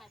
Hãy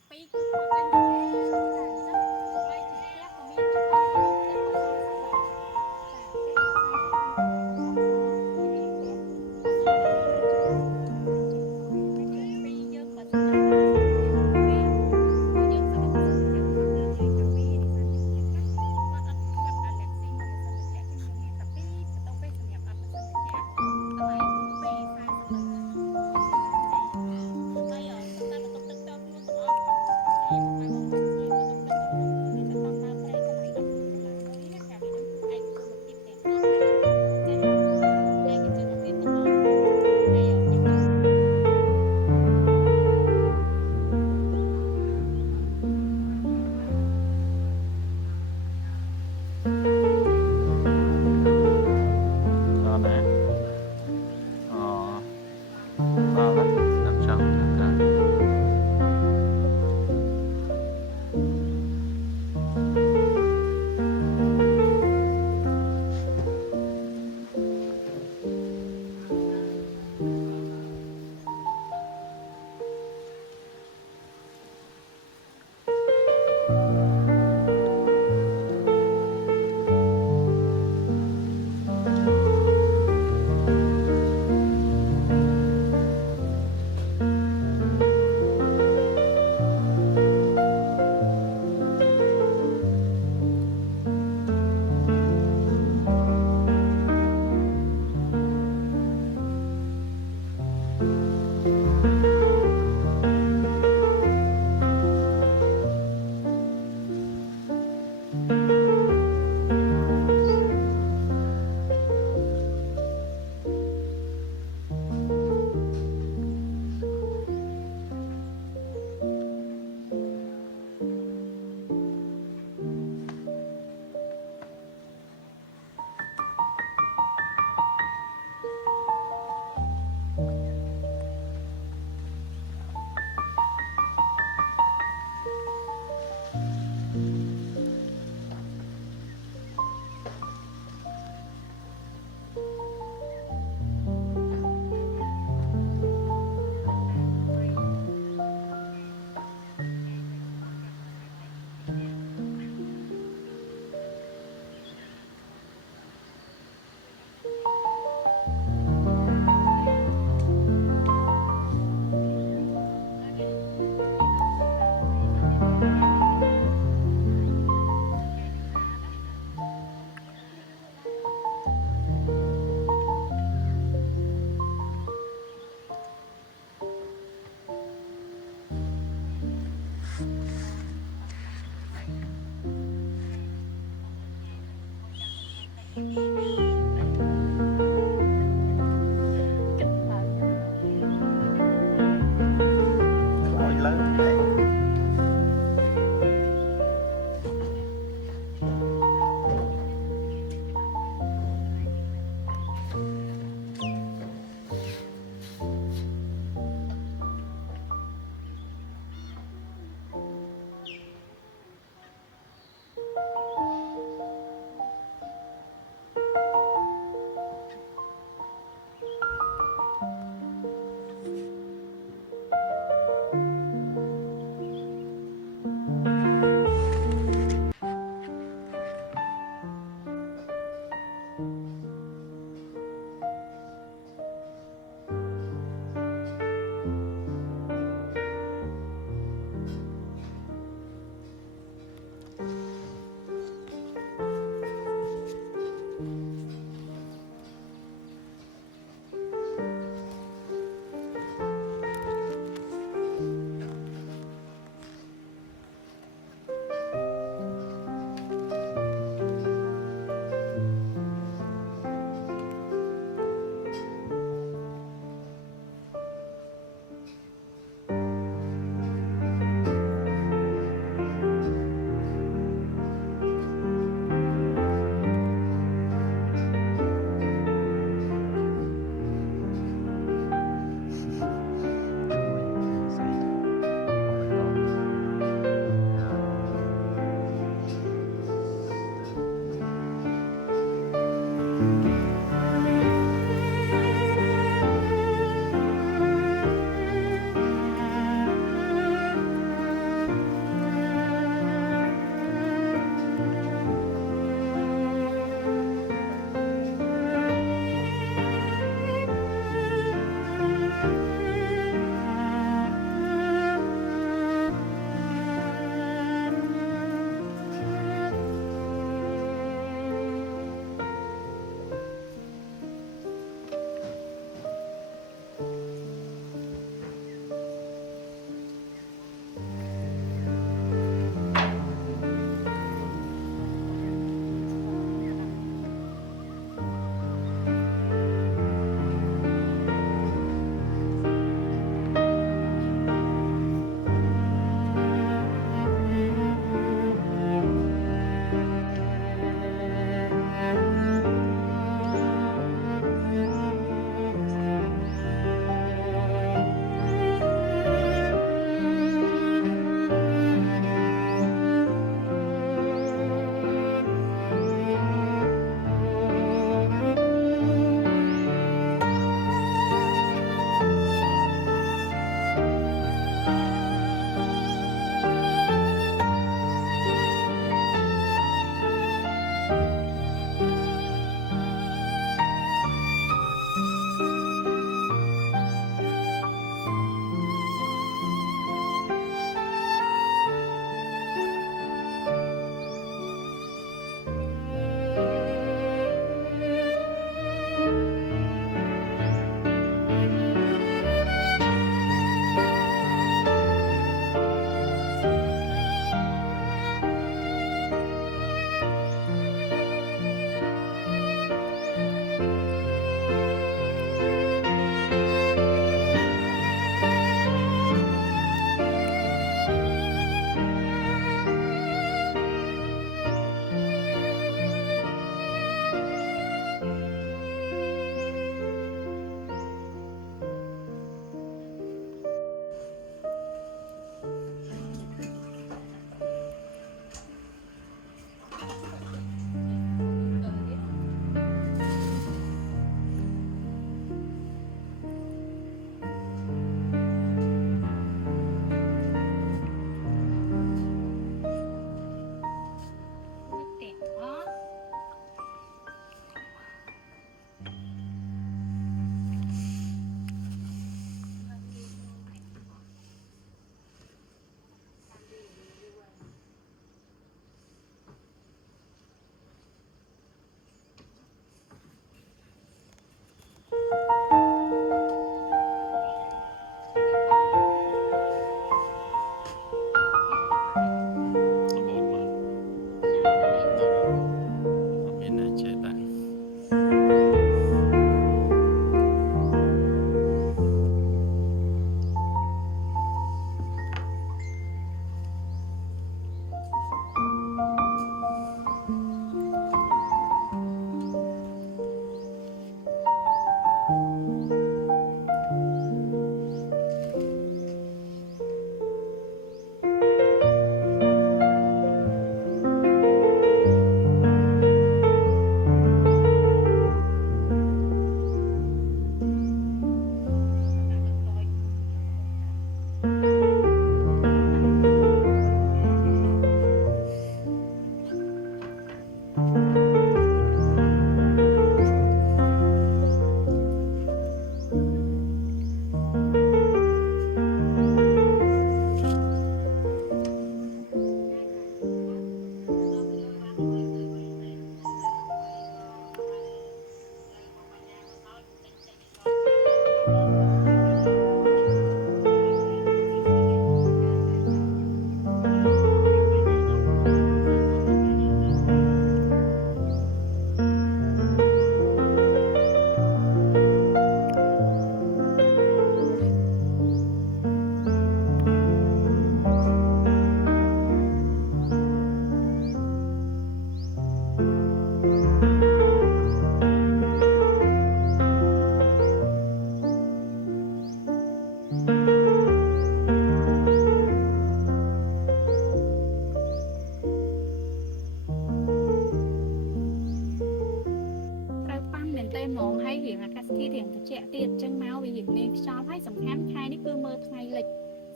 គឺមើលថ្ងៃលិច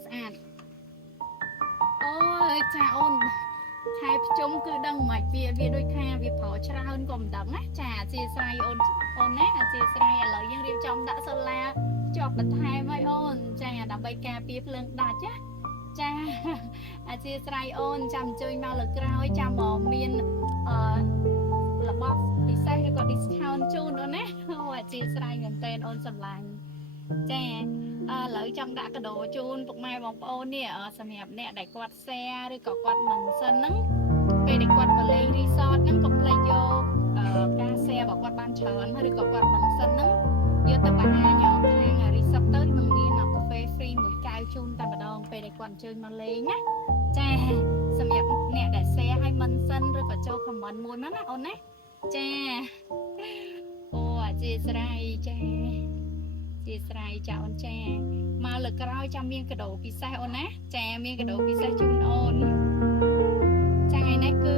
ស្អាតអូយចាអូនខែភ្ជុំគឺដឹងមិនវាដូចថាវាប្រច្រើនក៏មិនដឹងណាចាអធិស្ឋានអូនណាអធិស្ឋានឥឡូវយើងរៀបចំដាក់សូឡាជាប់បន្ថែមឲ្យអូនចាដើម្បីការពារភ្លើងដាច់ណាចាអធិស្ឋានអូនចាំអញ្ជើញមកលើក្រោយចាំមានរបស់ពិសេសឬក៏ discount ជូនអូនណាអូអធិស្ឋានមែនតើអូនសម្លាញ់ចាឥឡូវចង់ដាក់កាដូជូនពុកម៉ែបងប្អូននេះសម្រាប់អ្នកដែលគាត់ share ឬក៏គាត់មិនសិនហ្នឹងពេលដែលគាត់ទៅលេង resort ហ្នឹងកុំភ្លេចយកការ share របស់គាត់បានច្រើនឬក៏គាត់មិនសិនហ្នឹងយកទៅបង្ហាញខាង resort ទៅនឹងមានកាហ្វេ free មួយកែវជូនតែម្ដងពេលដែលគាត់អញ្ជើញមកលេងណាចាសម្រាប់អ្នកដែល share ឲ្យមិនសិនឬក៏ចូល comment មួយមកណាអូនណាចាអូអធិស្ឋានចាជាស្រ័យចាអូនចាមកលើក្រោយចាំមានកាដូពិសេសអូនណាចាមានកាដូពិសេសជូនអូនចាថ្ងៃនេះគឺ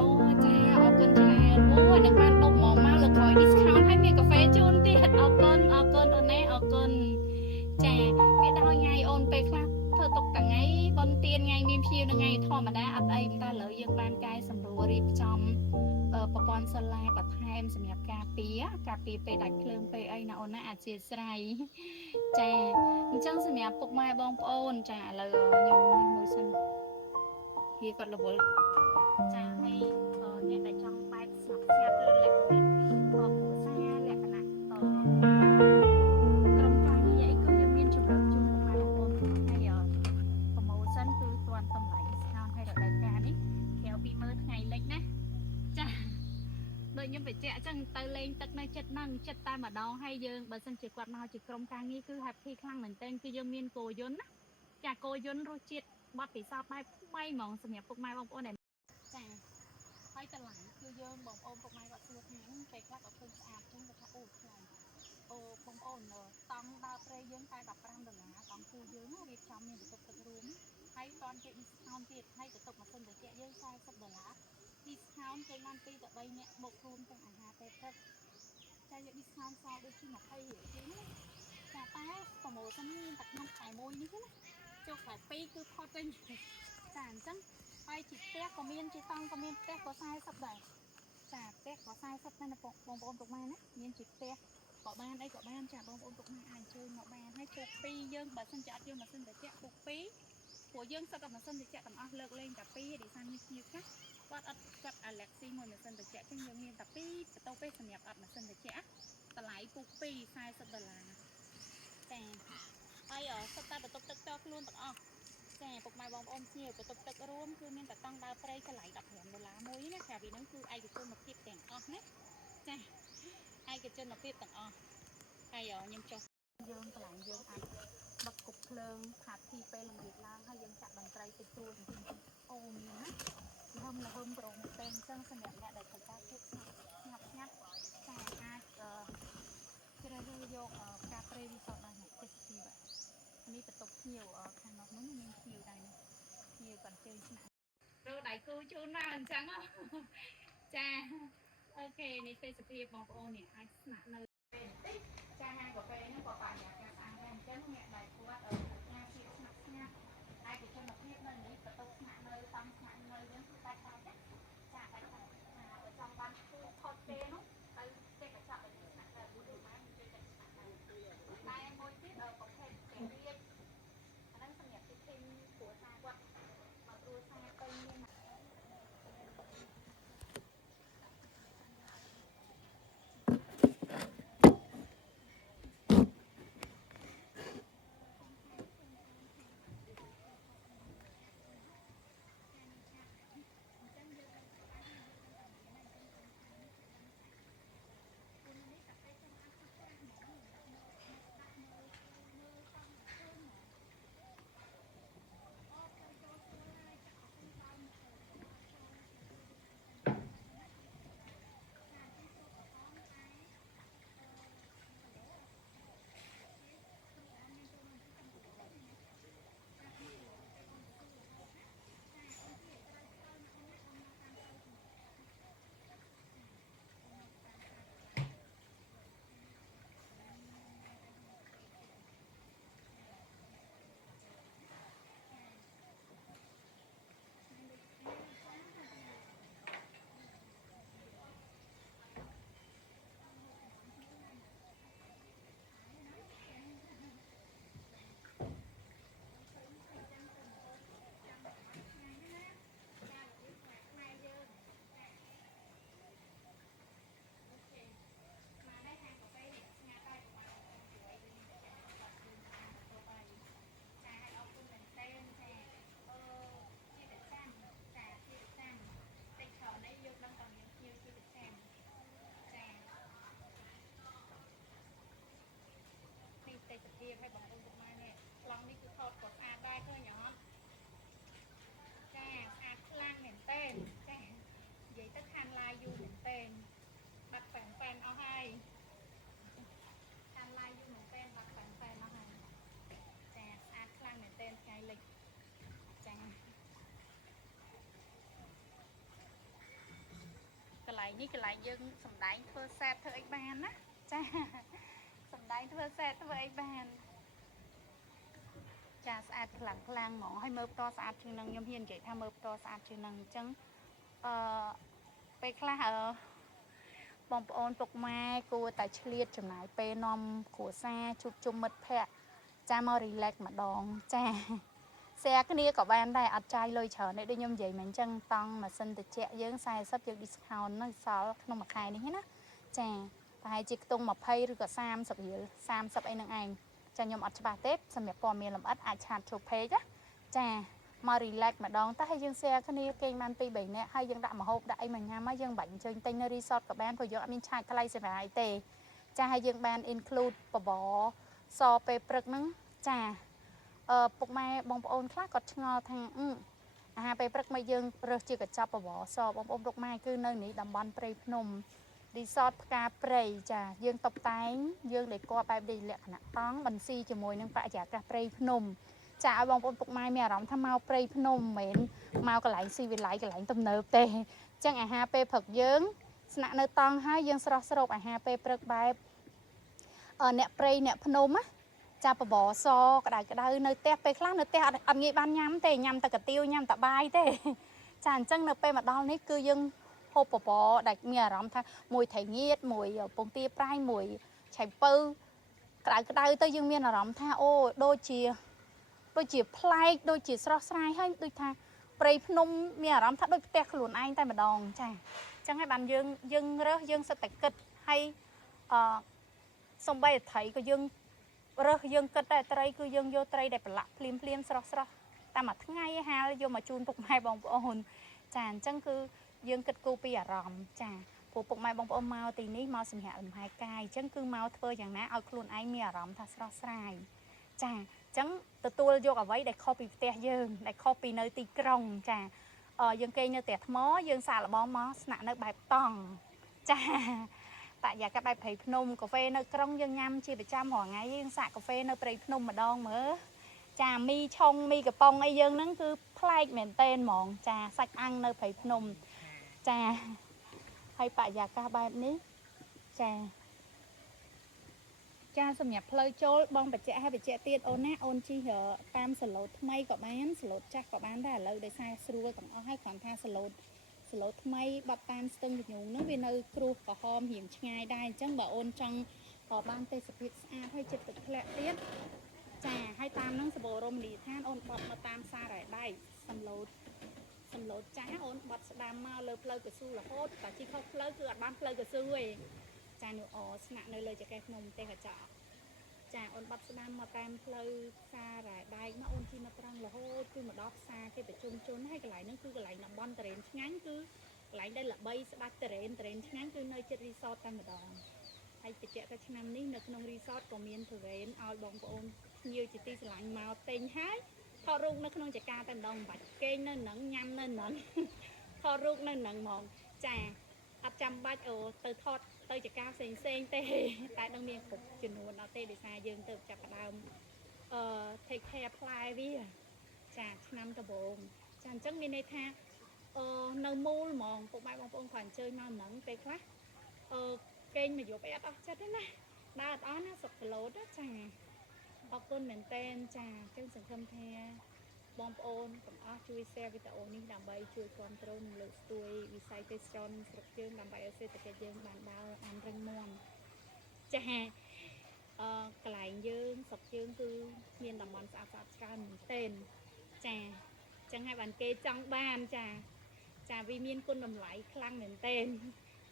អូចាអរគុណច្រើនអូនឹងបានដុំមកលើក្រោយ discount ហើយមានកាហ្វេជូនទៀតអរគុណអូនណាអរគុណចាវាដល់ថ្ងៃអូនពេលខ្លះធ្វើទុកថ្ងៃបុណ្យទានថ្ងៃមានភ្ញៀវនឹងថ្ងៃធម្មតាអត់អីតែឥឡូវយើងបានកែសម្រួលរៀបចំប្រព័ន្ធសូឡាបន្ថែមសម្រាប់ការពារពេលដាច់ភ្លើងពេលអីណាអូនណាអធិស្ឋានចាអញ្ចឹងសម្រាប់ពុកម៉ែបងប្អូនចាឥឡូវខ្ញុំមួយសិនវាគាត់រវល់ចាហើយអ្នកដែលចង់បែបស្ងប់ស្ងាត់ឬលក្ខណៈគ្រួសារលក្ខណៈក្រុមការងារអីគឺយើងមានជម្រើសជូនពុកម៉ែបងប្អូនហើយpromotion គឺទាន់តម្លៃ discount ហើយរដូវកាលនេះក្រៅពីមើលថ្ងៃលិចណាចាដូចខ្ញុំបញ្ជាក់អញ្ចឹងទៅលេងទឹកនៅចិត្តហ្នឹងចិត្តតែម្ដងហើយយើងបើសិនជាគាត់មកជាក្រុមការងារគឺ happy ខ្លាំងមែនទែនគឺយើងមានគោយន្តណាចាគោយន្តរសជាតិបទពិសោធន៍បែបថ្មីហ្មងសម្រាប់ពុកម៉ែបងប្អូនដែលចាហើយតម្លៃគឺយើងបងប្អូនពុកម៉ែគាត់សួរថាពេលខ្លះក៏ឃើញស្អាតចឹងគាត់ថាអូថ្លៃអូបងប្អូនតង់ដើរព្រៃយើងតែ$15តង់គឺយើងរៀបចំមានបន្ទប់ទឹករួមហើយតន់ជា discount ទៀតហើយបន្ទប់ម៉ាស៊ីនត្រជាក់យើង$40 discount គេបាន2ទៅ3នាក់បូករួមទាំងអាហារពេលព្រឹកចាយក discount សល់ដូចជា20រៀលជាងណាចាតែ promotion មានតែក្នុងខែមួយនេះណាចុះខែ2គឺផុតវិញចាអញ្ចឹងហើយជាផ្ទះក៏មានជាតង់ក៏មានផ្ទះក៏40ដែរចាផ្ទះក៏40ដែរណាបងប្អូនពុកម៉ែណាមានជាផ្ទះក៏បានអីក៏បានចាបងប្អូនពុកម៉ែអាចអញ្ជើញមកបានហើយពុក2យើងបើសិនជាអត់យកម៉ាស៊ីនត្រជាក់ពុក2ព្រោះយើងសិតតែម៉ាស៊ីនត្រជាក់ទាំងអស់លើកលែងតែ2ដោយសារមានភ្ញៀវខ្លះគាត់អាឡែកស៊ីមួយម៉ាស៊ីនត្រជាក់ចឹងយើងមានតែ2បន្ទប់ទេសម្រាប់អត់ម៉ាស៊ីនត្រជាក់តម្លៃពុក2$40ចាហើយសិតតែបន្ទប់ទឹកតខ្លួនទាំងអស់ចាពុកម៉ែបងប្អូនភ្ញៀវបន្ទប់ទឹករួមគឺមានតែតង់ដើរព្រៃតម្លៃ$15មួយណាចាវានឹងគឺឯកជនភាពទាំងអស់ណាចាឯកជនភាពទាំងអស់ហើយខ្ញុំចុះយើងកន្លែងយើងអាចដឹកគប់ភ្លើងផាតធីពេលល្ងាចឡើងហើយយើងចាក់តន្ត្រីតិចតួចអូមានណាលហឹមប្រងតែអញ្ចឹងសម្រាប់អ្នកដែលត្រូវការភាពស្ងប់ស្ងាត់ចាអាចជ្រើសរើសយកការព្រៃរីសតដែរនេះទេសភាពនេះបន្ទប់ភ្ញៀវខាងនោះមានភ្ញៀវដែរភ្ញៀវគាត់ជើញស្នាក់រកដៃគូជូនមកអញ្ចឹងចាអូខេនេះទេសភាពបងប្អូននេះអាចស្នាក់នៅចាហាងកាហ្វេហ្នឹងក៏បរិយាកាសស្អាតដែរអញ្ចឹងអ្នកដែលគាត់ការភាពស្នាក់ស្ងាត់ឯកជនភាពនៅនេះបន្ទប់ស្នាក់នៅតាមស្នាក់នៅយើងគឺតែតែចាតែតែបើចង់បានគូផុតទេនោះទៅចេះកញ្ចក់ទៅស្នាក់នៅមួយម៉ែជួយតែស្នាក់នៅតែមួយទៀតប្រភេទពេរៀបអាហ្នឹងសម្រាប់ទីធីមគ្រួសារគាត់មកគ្រួសារទៅមាន នេះកន្លែងយើងសំដែងធ្វើសេតធ្វើអីបានណាចាសំដែងធ្វើសេតធ្វើអីបានចាស្អាតខ្លាំងហ្មងហើយមើលផ្ទាល់ស្អាតជាងនឹងខ្ញុំហ៊ាននិយាយថាមើលផ្ទាល់ស្អាតជាងនឹងអញ្ចឹងពេលខ្លះបងប្អូនពុកម៉ែគួរតែឆ្លៀតចំណាយពេលនាំគ្រួសារជួបជុំមិត្តភ័ក្តិចាមក relax ម្ដងចាshare គ្នាក៏បានដែរអត់ចាយលុយច្រើនទេដូចខ្ញុំនិយាយមិនអញ្ចឹងតង់ម៉ាស៊ីនត្រជាក់យើង40យើង discount នៅសល់ក្នុងមួយខែនេះណាចាប្រហែលជាខ្ទង់20ឬក៏30រៀល30អីហ្នឹងឯងចាខ្ញុំអត់ច្បាស់ទេសម្រាប់ព័ត៌មានលម្អិតអាចឆាតចូល page ចាមក relax ម្ដងតើហើយយើង share គ្នាគេងបាន2-3នាក់ហើយយើងដាក់ម្ហូបដាក់អីមកញ៉ាំហើយយើងបាច់អញ្ជើញទិញនៅ resort ក៏បានព្រោះយើងអត់មានឆាតថ្លៃសេវាអីទេចាហើយយើងបាន include បបរសពេលព្រឹកហ្នឹងចាពុកម៉ែបងប្អូនខ្លះគាត់ឆ្ងល់ថាអាហារពេលព្រឹកមកយើងរើសជាកញ្ចប់បបរសបងប្អូនពុកម៉ែគឺនៅនេះតំបន់ព្រៃភ្នំ resort ផ្កាព្រៃចាយើងតុបតែងយើងដេកបែបនេះលក្ខណៈតង់បន្ស៊ីជាមួយនឹងបរិយាកាសព្រៃភ្នំចាឲ្យបងប្អូនពុកម៉ែមានអារម្មណ៍ថាមកព្រៃភ្នំមិនមែនមកកន្លែងស៊ីវិល័យកន្លែងទំនើបទេអញ្ចឹងអាហារពេលព្រឹកយើងស្នាក់នៅតង់ហើយយើងស្រស់ស្រូបអាហារពេលព្រឹកបែបអ្នកព្រៃអ្នកភ្នំណាចាបបរសក្តៅក្តៅនៅផ្ទះពេលខ្លះនៅផ្ទះអត់ងាយបានញ៉ាំទេញ៉ាំតែកាទៀវញ៉ាំតែបាយទេចាអញ្ចឹងនៅពេលមកដល់នេះគឺយើងហូបបបរដែលមានអារម្មណ៍ថាមួយត្រីងៀតមួយពងទាប្រៃមួយឆៃពៅក្តៅក្តៅទៅយើងមានអារម្មណ៍ថាអូដូចជាប្លែកដូចជាស្រស់ស្រាយហើយដូចថាព្រៃភ្នំមានអារម្មណ៍ថាដូចផ្ទះខ្លួនឯងតែម្ដងចាអញ្ចឹងហើយបានយើងរើសយើងសិតតែគិតហើយសំបីត្រីក៏យើងរើសយើងគិតតែត្រីគឺយើងយកត្រីដែលប្រឡាក់ភ្លាមស្រស់តាមមួយថ្ងៃហាលយកមកជូនពុកម៉ែបងប្អូនចាអញ្ចឹងគឺយើងគិតគូរពីអារម្មណ៍ចាព្រោះពុកម៉ែបងប្អូនមកទីនេះមកសម្រាប់លំហែកាយអញ្ចឹងគឺមកធ្វើយ៉ាងណាឲ្យខ្លួនឯងមានអារម្មណ៍ថាស្រស់ស្រាយចាអញ្ចឹងទទួលយកអ្វីដែលខុសពីផ្ទះយើងដែលខុសពីនៅទីក្រុងចាយើងគេងនៅផ្ទះថ្មយើងសាកល្បងមកស្នាក់នៅបែបតង់ចាបរិយាកាសបែបព្រៃភ្នំកាហ្វេនៅក្រុងយើងញ៉ាំជាប្រចាំរាល់ថ្ងៃយើងសាកកាហ្វេនៅព្រៃភ្នំម្ដងមើលចាមីឆុងមីកំប៉ុងអីយើងហ្នឹងគឺប្លែកមែនតែនហ្មងចាសាច់អាំងនៅព្រៃភ្នំចាហើយបរិយាកាសបែបនេះចាសម្រាប់ផ្លូវចូលបងបច្ចៈហើយបច្ចៈទៀតអូនណាអូនជិះតាមសឡូតថ្មីក៏បានសឡូតចាស់ក៏បានដែរឥឡូវដោយសារស្រួលទាំងអស់ហើយគ្រាន់ថាសឡូតថ្មីបាត់តាមស្ទឹងញូងហ្នឹងវានៅគ្រួសក្រហមរៀងឆ្ងាយដែរអញ្ចឹងបើអូនចង់បានទេសភាពស្អាតហើយចិត្តទឹកធ្លាក់ទៀតចាហើយតាមហ្នឹងសបោរមនីឋានអូនបត់មកតាមសារ៉ែដៃសំឡូតចាស់អូនបត់ស្ដាំមកលើផ្លូវកស៊ូរហូតតែជិះខុសផ្លូវគឺអត់បានផ្លូវកស៊ូទេចានោះស្នាក់នៅលើចកេះភ្នំទេកញ្ចក់ចាអូនបាត់ស្ដាំមកតាមផ្លូវផ្សាររ៉ែដែកមកអូនជិះមកត្រង់រហូតគឺមកដល់ផ្សារគេប្រជុំជនហើយកន្លែងហ្នឹងគឺកន្លែងតំបន់តរេនឆ្ងាញ់គឺកន្លែងដែលល្បីស្ដាច់តរេនឆ្ងាញ់គឺនៅជិតរីសតតែម្ដងហើយបច្ចៈតែឆ្នាំនេះនៅក្នុងរីសតក៏មានតរេនឲ្យបងប្អូនភ្ញៀវជាទីស្រឡាញ់មកទិញហើយថតរូបនៅក្នុងចកាតែម្ដងមិនបាច់គេងនៅហ្នឹងញ៉ាំនៅហ្នឹងថតរូបនៅហ្នឹងហ្មងចាអត់ចាំបាច់ទៅថតទៅចកាផ្សេងទេតែនឹងមានគ្រប់ចំនួនអត់ទេដោយសារយើងទៅចាប់ផ្ដើមtake care ផ្លែវាចាឆ្នាំដំបូងចាអញ្ចឹងមានន័យថានៅមូលហ្មងពុកម៉ែបងប្អូនគាត់អញ្ជើញមកហ្នឹងពេលខ្លះគេងមកយកអីអត់អស់ចិត្តទេណាដើរអត់អស់ណាសុខគីឡូទៅចាអរគុណមែនតែនចាអញ្ចឹងសង្ឃឹមថាបងប្អូនទាំងអស់ជួយ share វីដេអូនេះដើម្បីជួយគ្រប់គ្រងនិងលើកស្ទួយវិស័យទេសចរណ៍ស្រុកយើងដើម្បីឲ្យសេដ្ឋកិច្ចយើងបានដើរបានរឹងមាំចាកន្លែងយើងស្រុកយើងគឺមានតំបន់ស្អាតច្រើនមែនទែនចាអញ្ចឹងហើយបានគេចង់បានចាវាមានគុណតម្លៃខ្លាំងមែនទែន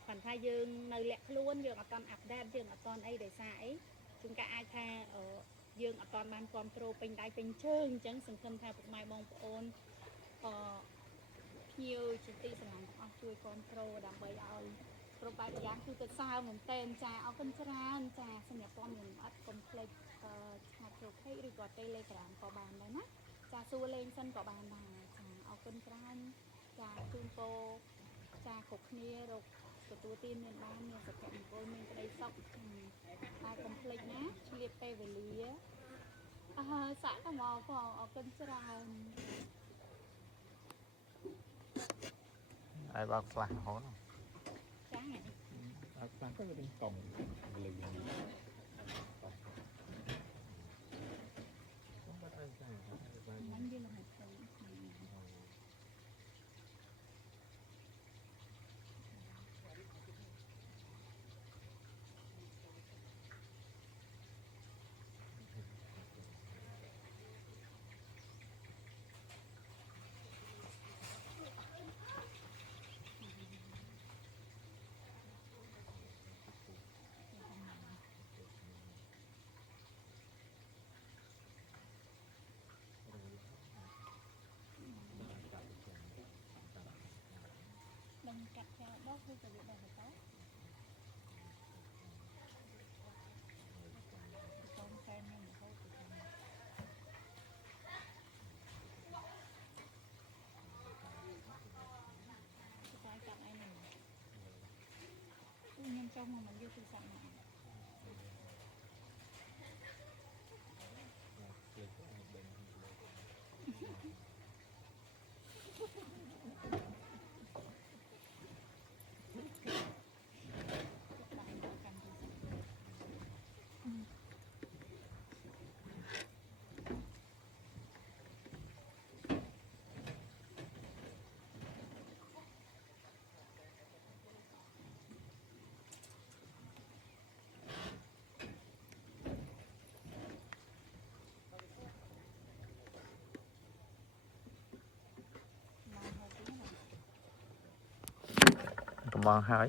គាត់ថាយើងនៅលាក់ខ្លួនយើងអត់ទាន់អាប់ដេតយើងអត់ទាន់អីដោយសារអីជួនកាលអាចថាយើងអត់ទាន់បានគ្រប់គ្រងពេញដៃពេញជើងអញ្ចឹងសង្ឃឹមថាពុកម៉ែបងប្អូនភ្ញៀវជាទីស្រឡាញ់ទាំងអស់ជួយគ្រប់គ្រងដើម្បីឲ្យគ្រប់បែបយ៉ាងគឺទៅសើមែនទែនចាអរគុណច្រើនចាសម្រាប់ព័ត៌មានអត់កុំភ្លេចឆាតចូល Page ឬក៏ Telegram ក៏បានដែរណាចាសួរលេងសិនក៏បានដែរចាអរគុណច្រើនចាជូនពរចាគ្រប់គ្នារកទទួលទានមានបានមានសុភមង្គលមានក្តីសុខតែកុំភ្លេចណាឆ្លៀតពេលវេលាសាក់ទៅមកផងអរគុណច្រើនឲ្យបើខ្លះរហូតចា Áo sáng có bên cổng lì Nắng đi là một cái đồng cặp cho bóc hơi từ việc này phải có con xem nên thôi thì cái cặp anh này nhân trong mà mình vô từ sẵn này mong hỏi